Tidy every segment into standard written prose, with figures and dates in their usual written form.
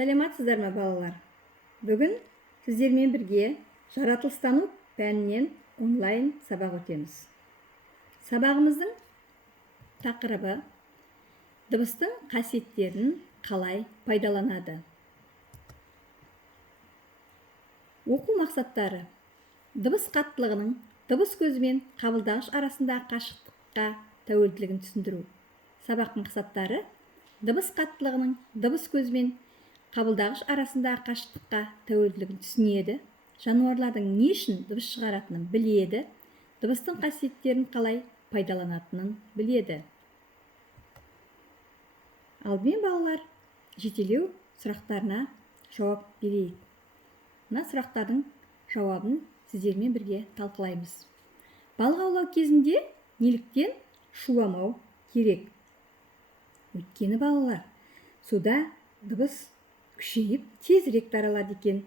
Саламатсыздар ма балалар? Бүгін сіздермен бірге жаратылыстану пәнінен онлайн сабақ өтеміз. Сабағымыздың тақырыбы дыбыстың қасиеттерін қалай пайдаланады. Оқу мақсаттары: дыбыс қаттылығының дыбыс көзі мен қабылдағыш арасындағы қашықтыққа тәуелділігін түсіндіру. Сабақ мақсаттары: дыбыс қаттылығының дыбыс көзі мен қабылдағыш арасындағы қашықтыққа тәуелділігін түсінеді, жануарлардың не үшін дыбыс шығаратынын біледі, дыбыстың қасиеттерін қалай пайдаланатынын біледі. Алдымен балалар, жетелеу сұрақтарына жауап берейік. Мына сұрақтардың жауабын сіздермен бірге талқылаймыз. Балық аулау кезінде неліктен шуламау керек? Өйткені балалар, суда дыбыс күшейіп тезірек таралады екен.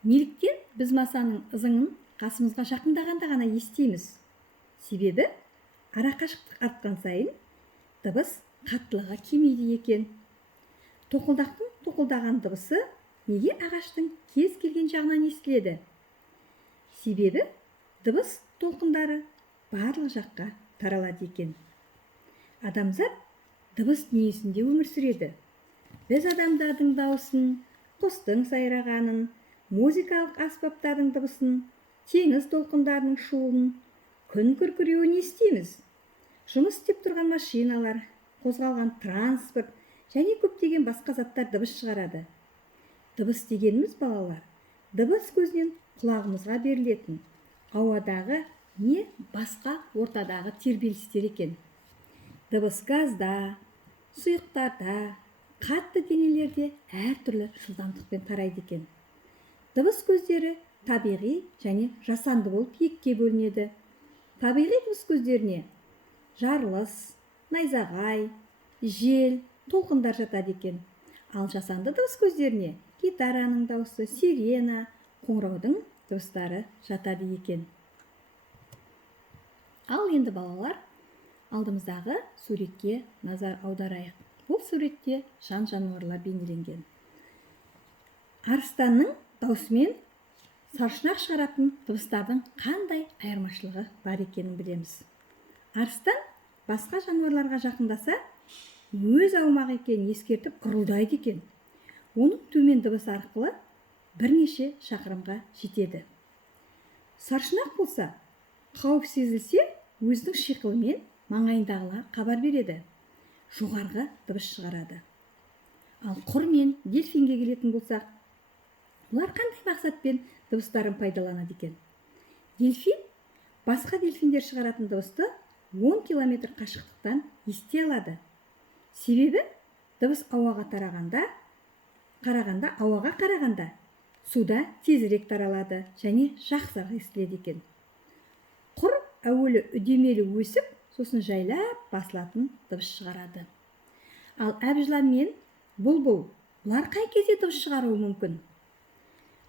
Неліктен біз масаның ызыңын қасымызға жақындағанда ғана естиміз? Себебі арақашықтық артқан сайын дыбыс қаттылығы кемейді екен. Тоқылдақтың тоқылдаған дыбысы неге ағаштың кез келген жағынан естіледі? Себебі дыбыс толқындары барлық жаққа таралады екен. Адамзат дыбыс дүниесінде өмір сүреді. Біз адамдардың дауысын, құстың сайрағанын, музыкалық аспаптардың дыбысын, теңіз толқындарының шуылын, күн күркіреуін естиміз. Жұмыс істеп тұрған машиналар, қозғалған транспорт және көптеген басқа заттар дыбыс шығарады. Дыбыс дегеніміз балалар, дыбыс көзінен құлағымызға берілетін ауадағы не басқа ортадағы тербелістер екен. Дыбыс газда, сұйықтарда, қатты денелерде әртүрлі жылдамдықпен тарайды екен. Дыбыс көздері табиғи және жасанды болып екіге бөлінеді. Табиғи дыбыс көздеріне жарылыс, найзағай, жел, толқындар жатады екен. Ал жасанды дыбыс көздеріне гитараның дауысы, сирена, қоңыраудың дыбыстары жатады екен. Ал енді балалар, алдымыздағы суретке назар аударайық. Бұл суретте жан-жануарлар бейнеленген. Арыстанның даусымен саршұнақ шығаратын дыбыстардың қандай айырмашылығы бар екенін білеміз. Арыстан басқа жануарларға жақындаса, өз аумағы екенін ескертіп қырылдайды екен. Оның төмен дыбыс арқылы бірнеше шақырымға жетеді. Саршұнақ болса, қауіп сезілсе, өзінің шиқылымен маңайындағыларға хабар береді, жоғарғы дыбыс шығарады. Ал құр мен дельфинге келетін болсақ, олар қандай мақсатпен дыбыстарын пайдаланады екен? Дельфин басқа дельфиндер шығаратын дыбысты 10 километр қашықтықтан ести алады. Себебі дыбыс ауаға қарағанда суда тезірек таралады және жақсырақ естіледі екен. Құр әуелі үдемелі өсіп, сосын жайлап басылатын дыбыс шығарады. Ал әбжылан мен бұлбұл, бұлар қай кезде дыбыс шығаруы мүмкін?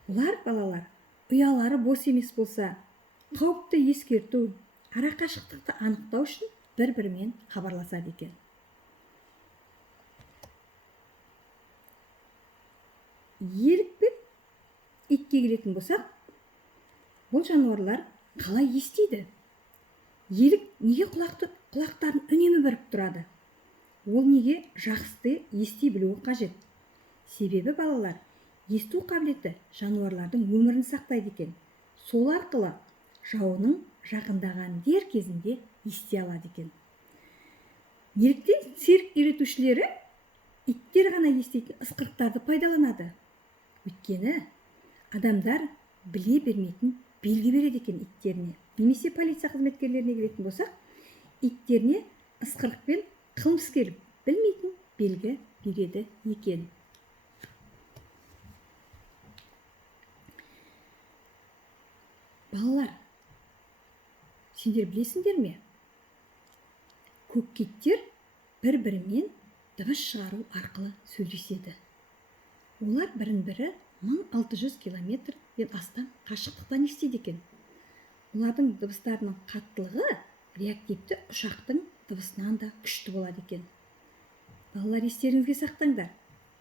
Бұлар балалар, ұялары бос емес болса, қауіпті ескерту, арақашықтықты анықтау үшін бір-бірімен хабарласады екен. Елік пен итке келетін болсақ, бұл жануарлар қалай естиді? Елік неге құлақтарын үнемі біріп тұрады? Ол неге жақсы ести білуі қажет? Себебі балалар, есту қабілеті жануарлардың өмірін сақтайды екен. Сол арқылы жауының жақындаған дер кезінде ести алады екен. Неліктен цирк үйретушілері иттер ғана еститін ысқырықтарды пайдаланады? Өйткені адамдар біле бермейтін белгі береді екен иттеріне. Немесе полиция қызметкерлеріне келетін болсақ, иттеріне ысқырықпен қылмыскер білмейтін белгі береді екен. Балалар, сендер білесіңдер ме? Көккиттер бір-бірімен дыбыс шығару арқылы сөйлеседі. Олар бірін-бірі 1600 километрден астам қашықтықтан естиді екен. Олардың дыбыстарының қаттылығы реактивті ұшақтың дыбысынан да күшті болады екен. Балалар, естеріңізге сақтаңдар.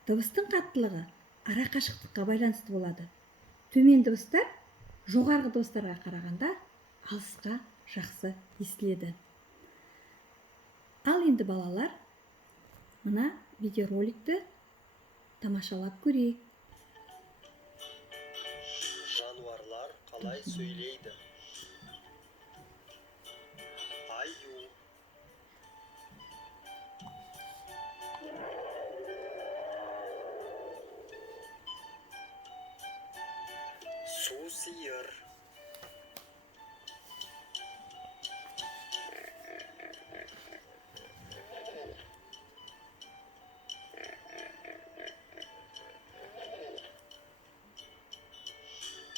дыбыстың қаттылығы арақашықтыққа байланысты болады. Төмен дыбыстар жоғарғы дыбыстарға қарағанда алысқа жақсы естіледі. Ал енді балалар, мына видеороликті тамашалап көрейік. Жануарлар қалай сөйлейді? Аю. Су сиыр.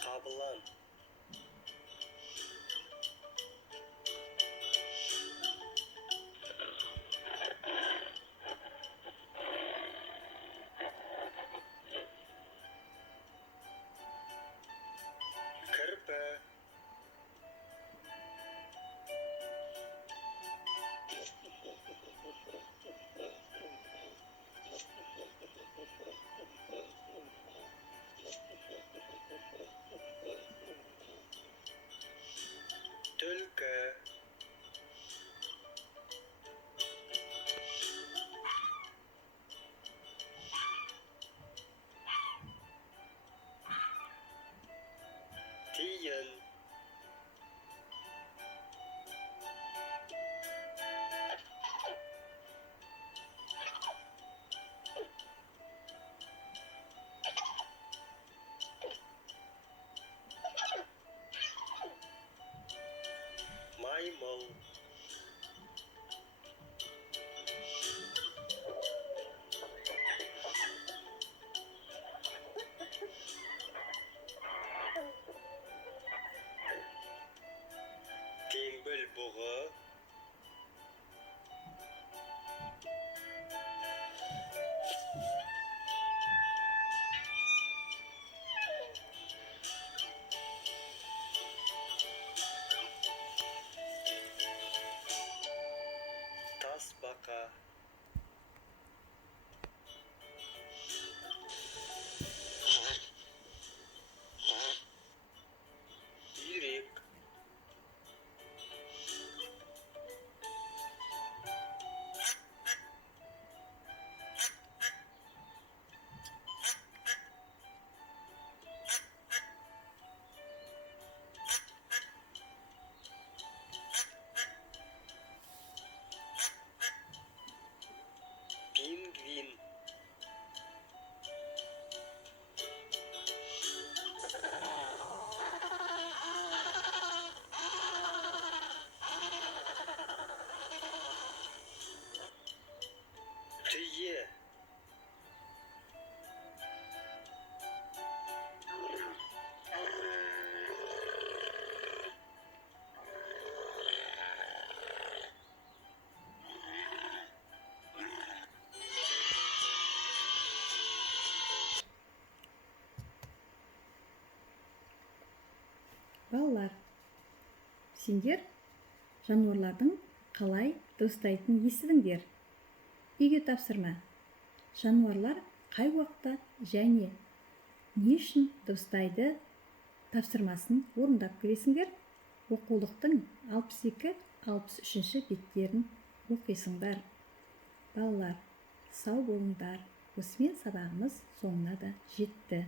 Қабылан. Кірпі. Түлкі. Тиін. Маймыл. Теңбіл бұғы. Тасбақа. Үйрек. Пингвин. Түйе. Балалар, сендер жануарлардың қалай дыбыстайтынын естідіңдер. Үйге тапсырма. Жануарлар қай уақытта және не үшін дыбыстайды тапсырмасын орындап көресіңдер. Оқулықтың 62-63 беттерін оқисыңдар. Балалар, сау болыңдар. Осымен сабағымыз соңына да жетті.